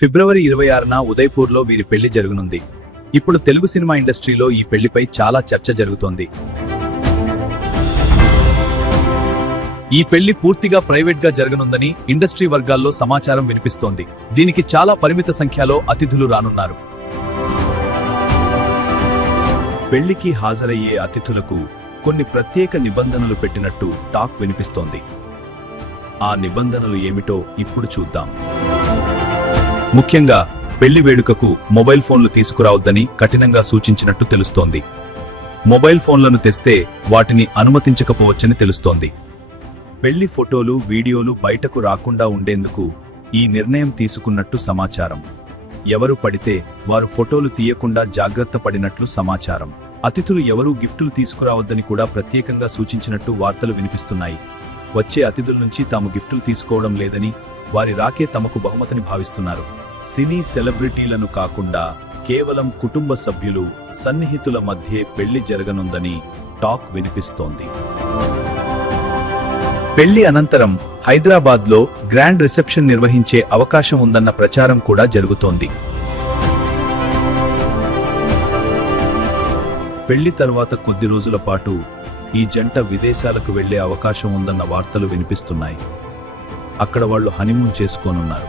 ఫిబ్రవరి 26న ఉదయ్పూర్లో వీరి పెళ్లి జరగనుంది. ఇప్పుడు తెలుగు సినిమా ఇండస్ట్రీలో ఈ పెళ్లిపై చాలా చర్చ జరుగుతోంది. ఈ పెళ్లి పూర్తిగా ప్రైవేట్గా జరగనుందని ఇండస్ట్రీ వర్గాల్లో సమాచారం వినిపిస్తోంది. దీనికి చాలా పరిమిత సంఖ్యలో అతిథులు రానున్నారు. పెళ్లికి హాజరయ్యే అతిథులకు కొన్ని ప్రత్యేక నిబంధనలు పెట్టినట్టు టాక్ వినిపిస్తోంది. ఆ నిబంధనలు ఏమిటో ఇప్పుడు చూద్దాం. ముఖ్యంగా పెళ్లి వేడుకకు మొబైల్ ఫోన్లు తీసుకురావద్దని కఠినంగా సూచించినట్టు తెలుస్తోంది. మొబైల్ ఫోన్లను తెస్తే వాటిని అనుమతించకపోవచ్చని తెలుస్తోంది. పెళ్లి ఫోటోలు, వీడియోలు బయటకు రాకుండా ఉండేందుకు ఈ నిర్ణయం తీసుకున్నట్టు సమాచారం. ఎవరు పడితే వారు ఫోటోలు తీయకుండా జాగ్రత్త పడినట్లు సమాచారం. అతిథులు ఎవరూ గిఫ్టులు తీసుకురావద్దని కూడా ప్రత్యేకంగా సూచించినట్టు వార్తలు వినిపిస్తున్నాయి. వచ్చే అతిథుల నుంచి తాము గిఫ్టులు తీసుకోవడం లేదని, వారి రాకే తమకు బహుమతిని భావిస్తున్నారు. సినీ సెలబ్రిటీలను కాకుండా కేవలం కుటుంబ సభ్యులు, సన్నిహితుల మధ్యే పెళ్లి జరగనుందని టాక్ వినిపిస్తోంది. పెళ్లి అనంతరం హైదరాబాద్లో గ్రాండ్ రిసెప్షన్ నిర్వహించే అవకాశం ఉందన్న ప్రచారం కూడా జరుగుతోంది. పెళ్లి తర్వాత కొద్ది రోజుల పాటు ఈ జంట విదేశాలకు వెళ్లే అవకాశం ఉందన్న వార్తలు వినిపిస్తున్నాయి. అక్కడ వాళ్ళు హనీమూన్ చేసుకోనున్నారు.